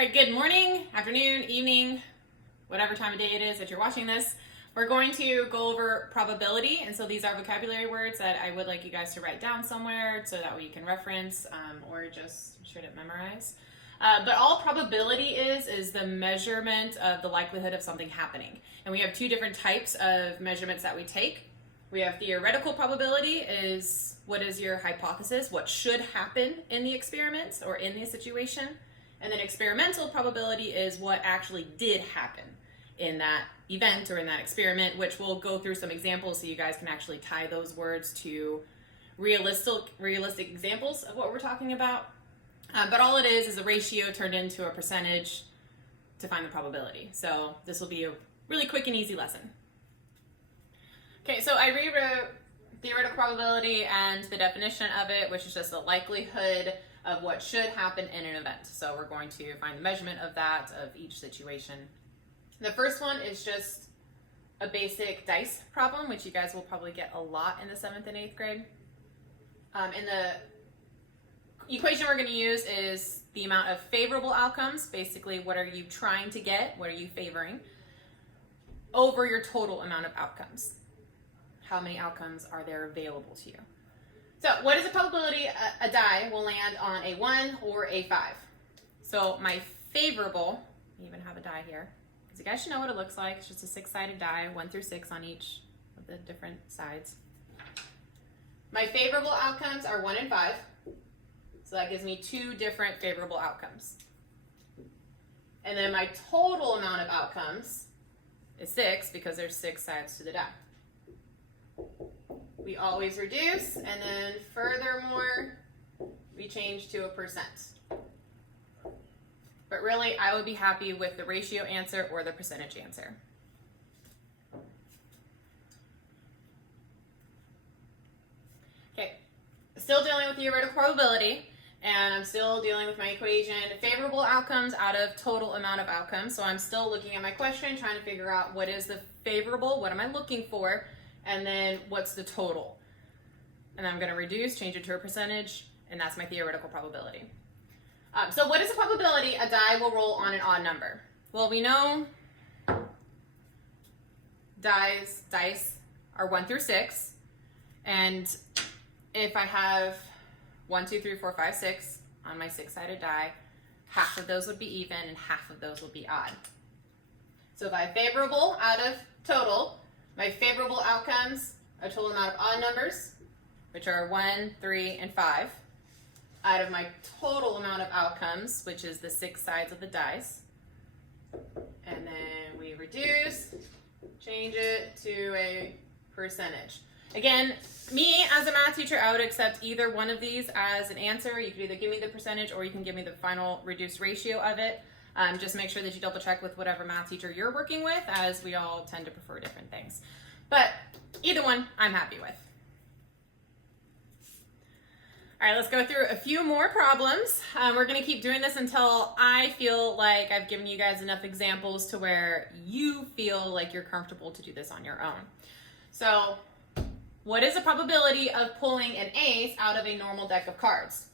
All right, good morning, afternoon, evening, whatever time of day it is that you're watching this. We're going to go over probability, and so these are vocabulary words that I would like you guys to write down somewhere so that way you can reference or just should it memorize. But all probability is the measurement of the likelihood of something happening. And we have two different types of measurements that we take. We have theoretical probability is what is your hypothesis, what should happen in the experiment or in the situation. And then experimental probability is what actually did happen in that event or in that experiment, which we'll go through some examples so you guys can actually tie those words to realistic examples of what we're talking about. But all it is a ratio turned into a percentage to find the probability. So this will be a really quick and easy lesson. Okay, so I rewrote theoretical probability and the definition of it, which is just the likelihood of what should happen in an event. So we're going to find the measurement of that, of each situation. The first one is just a basic dice problem, which you guys will probably get a lot in the 7th and 8th grade. And the equation we're going to use is the amount of favorable outcomes, basically what are you trying to get, what are you favoring, over your total amount of outcomes. How many outcomes are there available to you? So what is the probability a die will land on a 1 or a 5? So my favorable, I even have a die here, because you guys should know what it looks like. It's just a 6-sided die, 1 through 6 on each of the different sides. My favorable outcomes are 1 and 5. So that gives me 2 different favorable outcomes. And then my total amount of outcomes is 6 because there's 6 sides to the die. We always reduce, and then furthermore, we change to a percent. But really, I would be happy with the ratio answer or the percentage answer. Okay, still dealing with theoretical probability, and I'm still dealing with my equation, favorable outcomes out of total amount of outcomes. So I'm still looking at my question, trying to figure out what is the favorable, what am I looking for, and then what's the total? And I'm going to reduce, change it to a percentage, and that's my theoretical probability. So what is the probability a die will roll on an odd number? Well, we know dice are 1 through 6, and if I have 1, 2, 3, 4, 5, 6 on my 6-sided die, half of those would be even and half of those would be odd. So if I have favorable out of total, my favorable outcomes, a total amount of odd numbers, which are 1, 3, and 5, out of my total amount of outcomes, which is the 6 sides of the dice. And then we reduce, change it to a percentage. Again, me as a math teacher, I would accept either one of these as an answer. You can either give me the percentage or you can give me the final reduced ratio of it. Just make sure that you double check with whatever math teacher you're working with, as we all tend to prefer different things. But either one, I'm happy with. All right, let's go through a few more problems. We're going to keep doing this until I feel like I've given you guys enough examples to where you feel like you're comfortable to do this on your own. So, what is the probability of pulling an ace out of a normal deck of cards?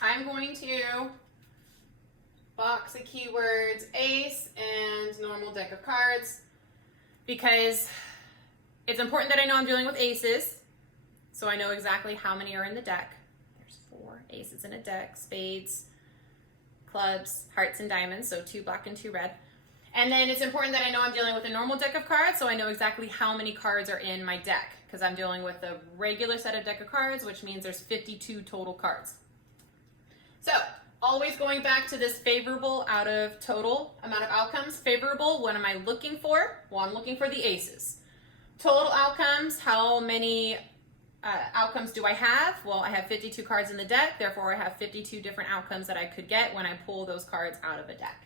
I'm going to box the keywords ace and normal deck of cards because it's important that I know I'm dealing with aces, so I know exactly how many are in the deck. There's 4 aces in a deck, spades, clubs, hearts, and diamonds, so 2 black and 2 red. And then it's important that I know I'm dealing with a normal deck of cards, so I know exactly how many cards are in my deck, because I'm dealing with a regular set of deck of cards, which means there's 52 total cards. So, always going back to this favorable out of total amount of outcomes. Favorable, what am I looking for? Well, I'm looking for the aces. Total outcomes, how many outcomes do I have? Well, I have 52 cards in the deck, therefore I have 52 different outcomes that I could get when I pull those cards out of a deck.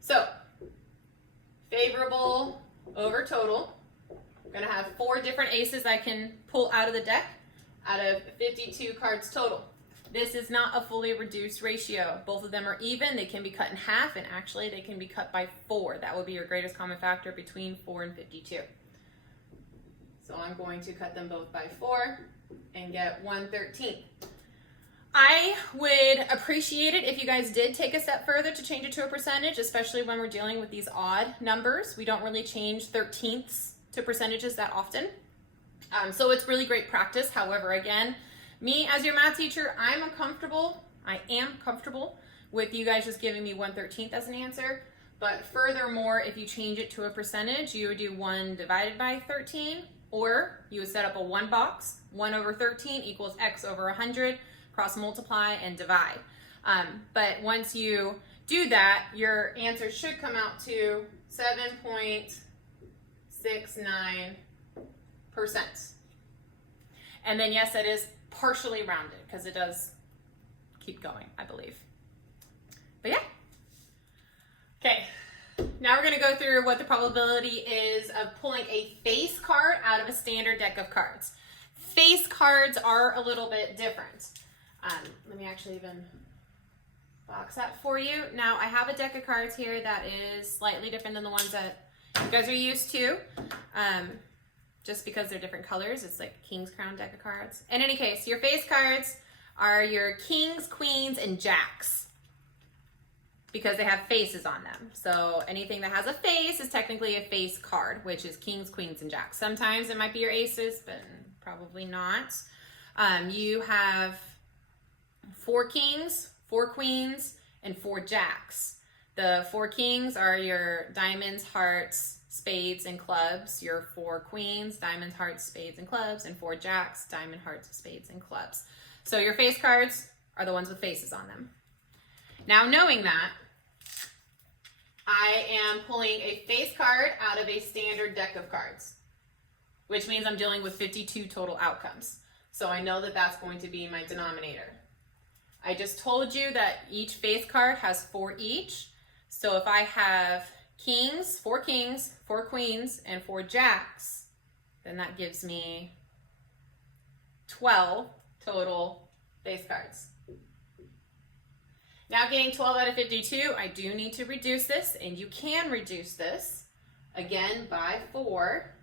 So, favorable over total. I'm going to have 4 different aces I can pull out of the deck out of 52 cards total. This is not a fully reduced ratio. Both of them are even. They can be cut in half, and actually they can be cut by 4. That would be your greatest common factor between 4 and 52. So I'm going to cut them both by 4 and get 1/13. I would appreciate it if you guys did take a step further to change it to a percentage, especially when we're dealing with these odd numbers. We don't really change 13ths to percentages that often. So it's really great practice. However, again, me as your math teacher, I am comfortable with you guys just giving me 1/13 as an answer. But furthermore, if you change it to a percentage, you would do 1 divided by 13, or you would set up a 1 box, 1 over 13 equals x over 100, cross multiply and divide. But once you do that, your answer should come out to 7.69%. And then yes, it is partially rounded because it does keep going, I believe. But yeah. Okay, now we're going to go through what the probability is of pulling a face card out of a standard deck of cards. Face cards are a little bit different. Let me actually even box that for you. Now, I have a deck of cards here that is slightly different than the ones that you guys are used to. Just because they're different colors, it's like King's Crown deck of cards. In any case, your face cards are your kings, queens, and jacks, because they have faces on them. So anything that has a face is technically a face card, which is kings, queens, and jacks. Sometimes it might be your aces, but probably not. You have 4 kings, 4 queens, and 4 jacks. The 4 kings are your diamonds, hearts, spades, and clubs. Your 4 queens, diamonds, hearts, spades, and clubs, and 4 jacks, diamond, hearts, spades, and clubs. So your face cards are the ones with faces on them. Now, knowing that, I am pulling a face card out of a standard deck of cards, which means I'm dealing with 52 total outcomes. So I know that that's going to be my denominator. I just told you that each face card has 4 each. So if I have kings, 4 kings, 4 queens, and 4 jacks, then that gives me 12 total face cards. Now, getting 12 out of 52, I do need to reduce this, and you can reduce this, again, by 4,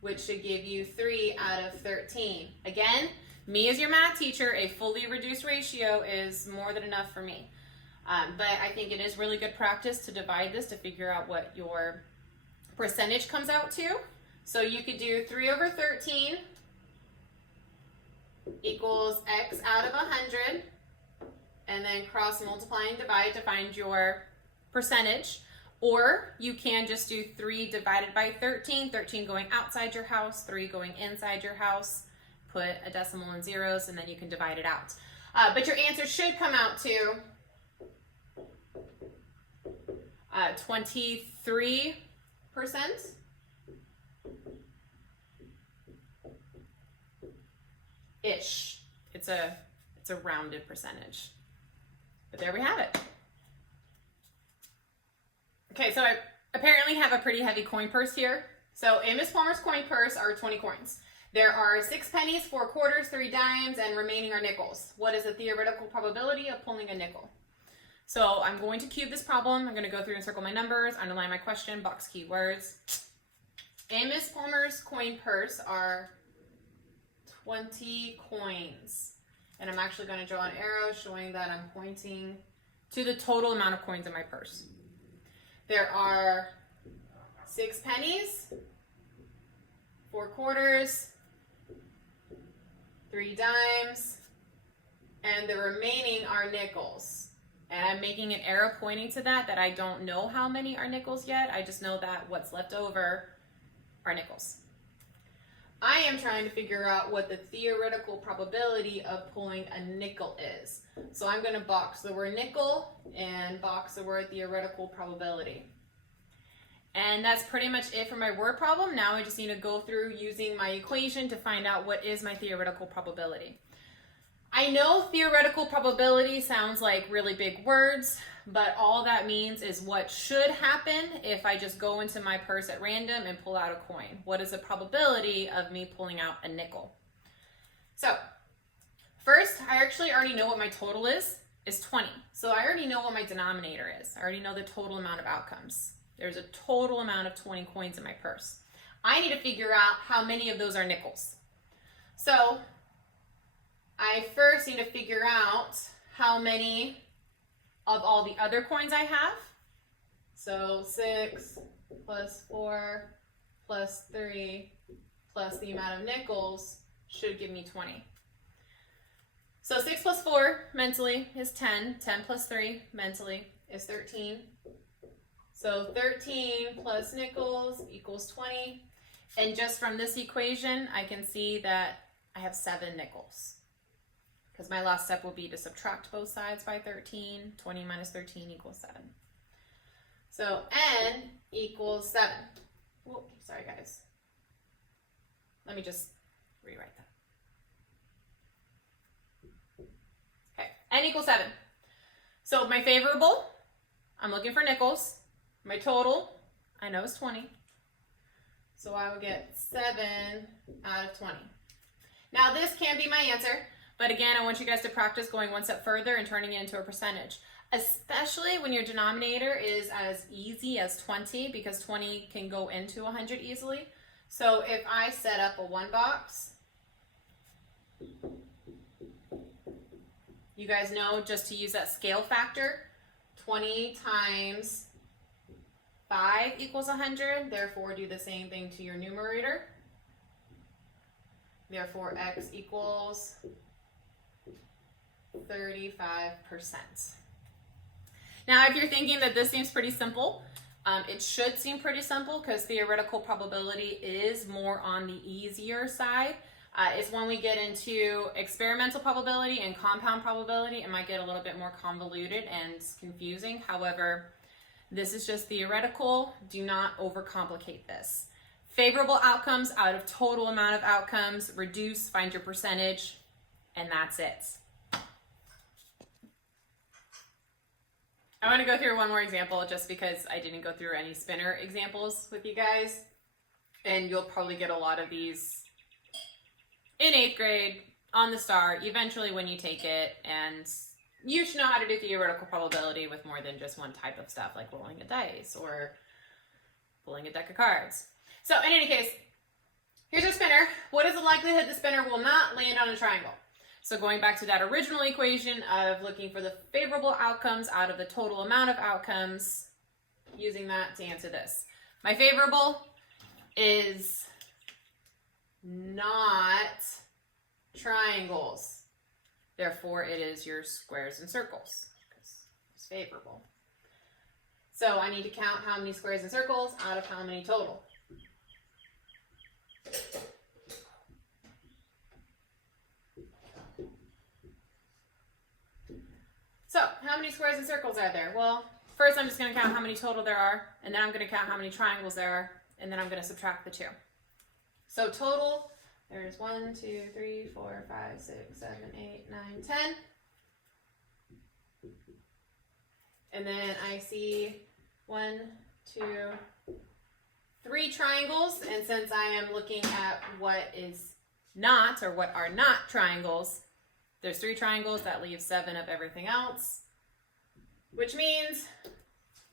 which should give you 3 out of 13. Again, me as your math teacher, a fully reduced ratio is more than enough for me. But I think it is really good practice to divide this to figure out what your percentage comes out to. So you could do 3 over 13 equals x out of 100. And then cross multiply and divide to find your percentage. Or you can just do 3 divided by 13, 13 going outside your house, 3 going inside your house, put a decimal in zeros, and then you can divide it out. But your answer should come out to 23%. Ish. It's a rounded percentage. But there we have it. Okay, so I apparently have a pretty heavy coin purse here. So in Miss Palmer's coin purse are 20 coins. There are 6 pennies, 4 quarters, 3 dimes, and remaining are nickels. What is the theoretical probability of pulling a nickel? So I'm going to cube this problem. I'm going to go through and circle my numbers, underline my question, box keywords. In Miss Palmer's coin purse are 20 coins. And I'm actually going to draw an arrow showing that I'm pointing to the total amount of coins in my purse. There are 6 pennies, 4 quarters, 3 dimes, and the remaining are nickels. And I'm making an arrow pointing to that I don't know how many are nickels yet. I just know that what's left over are nickels. I am trying to figure out what the theoretical probability of pulling a nickel is. So I'm going to box the word nickel and box the word theoretical probability. And that's pretty much it for my word problem. Now I just need to go through using my equation to find out what is my theoretical probability. I know theoretical probability sounds like really big words, but all that means is what should happen if I just go into my purse at random and pull out a coin. What is the probability of me pulling out a nickel? So first, I actually already know what my total is 20. So I already know what my denominator is. I already know the total amount of outcomes. There's a total amount of 20 coins in my purse. I need to figure out how many of those are nickels. So I first need to figure out how many of all the other coins I have. So 6 plus 4 plus 3 plus the amount of nickels should give me 20. So 6 plus 4 mentally is 10. 10 plus 3 mentally is 13. So 13 plus nickels equals 20. And just from this equation, I can see that I have 7 nickels. Because my last step will be to subtract both sides by 13. 20 minus 13 equals 7. So n equals 7. Whoa, sorry guys. Let me just rewrite that. Okay, n equals 7. So my favorable, I'm looking for nickels. My total, I know, is 20. So I would get 7 out of 20. Now this can be my answer, but again, I want you guys to practice going one step further and turning it into a percentage, especially when your denominator is as easy as 20, because 20 can go into 100 easily. So if I set up a 1 box, you guys know just to use that scale factor, 20 times 5 equals 100, therefore do the same thing to your numerator. Therefore x equals 35%. Now if you're thinking that this seems pretty simple, it should seem pretty simple because theoretical probability is more on the easier side. It's when we get into experimental probability and compound probability, it might get a little bit more convoluted and confusing. However, this is just theoretical. Do not overcomplicate this. Favorable outcomes out of total amount of outcomes, reduce, find your percentage, and that's it. I want to go through one more example just because I didn't go through any spinner examples with you guys. And you'll probably get a lot of these in 8th grade, on the STAR, eventually when you take it, and you should know how to do theoretical probability with more than just one type of stuff, like rolling a dice or pulling a deck of cards. So in any case, here's your spinner. What is the likelihood the spinner will not land on a triangle? So going back to that original equation of looking for the favorable outcomes out of the total amount of outcomes, using that to answer this. My favorable is not triangles. Therefore, it is your squares and circles because it's favorable. So I need to count how many squares and circles out of how many total. So how many squares and circles are there? Well, first I'm just going to count how many total there are, and then I'm going to count how many triangles there are, and then I'm going to subtract the 2. So total, there's 1, 2, 3, 4, 5, 6, 7, 8, 9, 10. And then I see 1, 2, 3 triangles. And since I am looking at what is not, or what are not triangles, there's 3 triangles. That leaves 7 of everything else, which means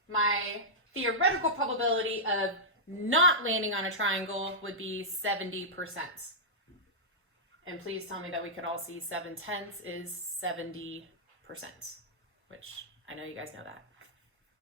my theoretical probability of not landing on a triangle would be 70%. And please tell me that we could all see 7/10 is 70%, which I know you guys know that.